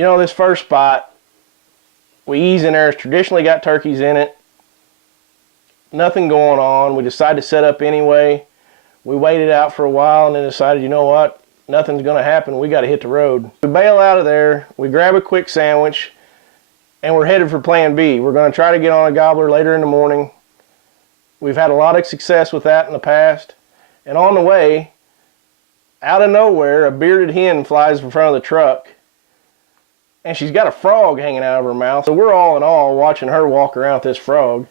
You know, this first spot, we ease in there. It's traditionally got turkeys in it. Nothing going on. We decided to set up anyway. We waited out for a while and then decided, you know what? Nothing's going to happen. We got to hit the road. We bail out of there. We grab a quick sandwich and we're headed for plan B. We're going to try to get on a gobbler later in the morning. We've had a lot of success with that in the past. And on the way, out of nowhere, a bearded hen flies in front of the truck. And she's got a frog hanging out of her mouth. So we're all in awe watching her walk around with this frog.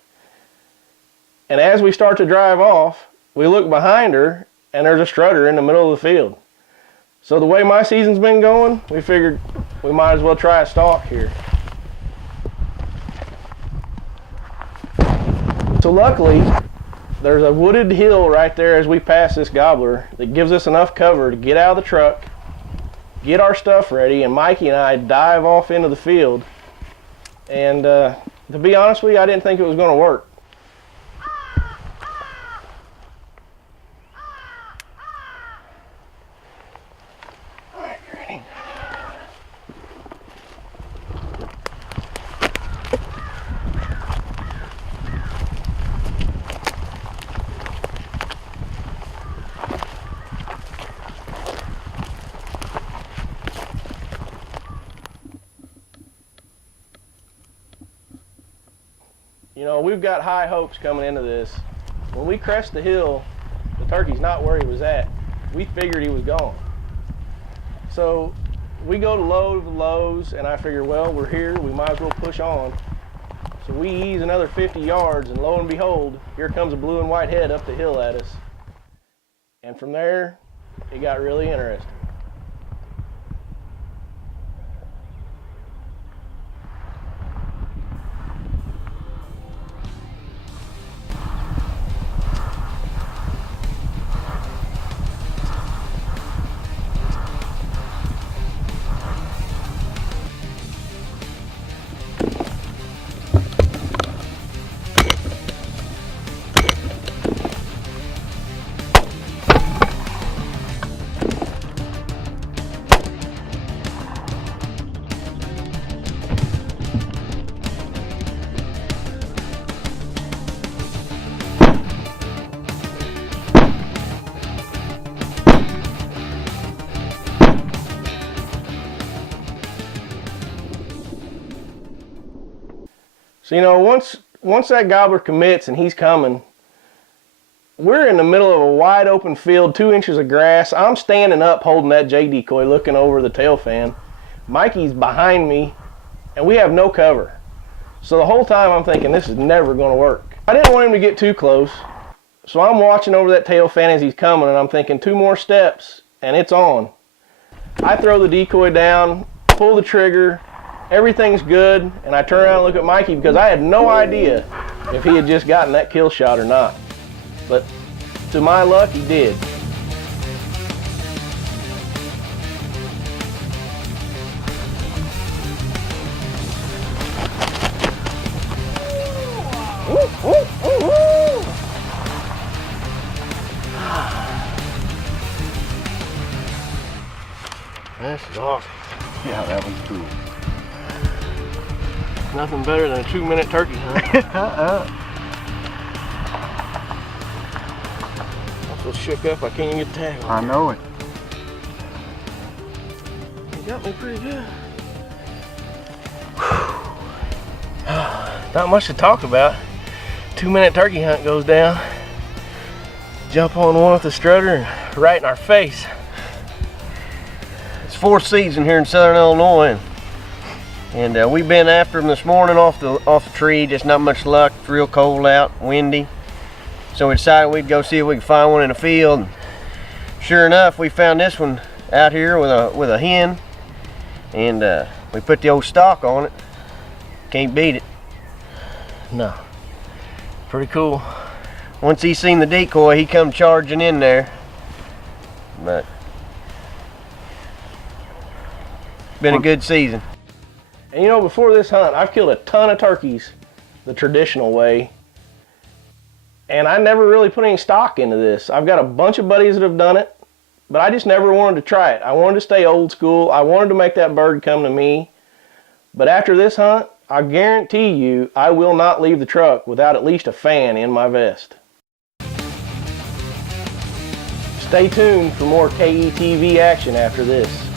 And as we start to drive off, we look behind her and there's a strutter in the middle of the field. So the way my season's been going, we figured we might as well try a stalk here. So luckily, there's a wooded hill right there as we pass this gobbler that gives us enough cover to get out of the truck, get our stuff ready, and Mikey and I dive off into the field. And to be honest with you, I didn't think it was going to work. All right, ready? You know, we've got high hopes coming into this. When we crest the hill, the turkey's not where he was at. We figured he was gone. So we go to load the lows, and I figure, well, we're here, we might as well push on. So we ease another 50 yards, and lo and behold, here comes a blue and white head up the hill at us. And from there, it got really interesting. So, you know, once that gobbler commits and he's coming, we're in the middle of a wide open field, 2 inches of grass. I'm standing up holding that J decoy looking over the tail fan. Mikey's behind me and we have no cover. So the whole time I'm thinking this is never going to work. I didn't want him to get too close. So I'm watching over that tail fan as he's coming and I'm thinking 2 more steps and it's on. I throw the decoy down, pull the trigger. Everything's good, and I turn around and look at Mikey because I had no idea if he had just gotten that kill shot or not. But to my luck, he did. Woo, woo, woo, woo. This is awesome. Yeah, that was cool. Nothing better than a 2-minute turkey hunt. I'm so shook up I can't even get the tag on. I know it. You got me pretty good. Not much to talk about. 2-minute turkey hunt goes down. Jump on one with the strutter and right in our face. It's 4th season here in Southern Illinois. And we've been after them this morning off the tree, just not much luck. It's real cold out, windy. So we decided we'd go see if we could find one in the field. Sure enough, we found this one out here with a hen. And we put the old stock on it. Can't beat it. No. Pretty cool. Once he seen the decoy, he come charging in there. But been a good season. And you know, before this hunt, I've killed a ton of turkeys the traditional way. And I never really put any stock into this. I've got a bunch of buddies that have done it, but I just never wanted to try it. I wanted to stay old school. I wanted to make that bird come to me. But after this hunt, I guarantee you I will not leave the truck without at least a fan in my vest. Stay tuned for more KETV action after this.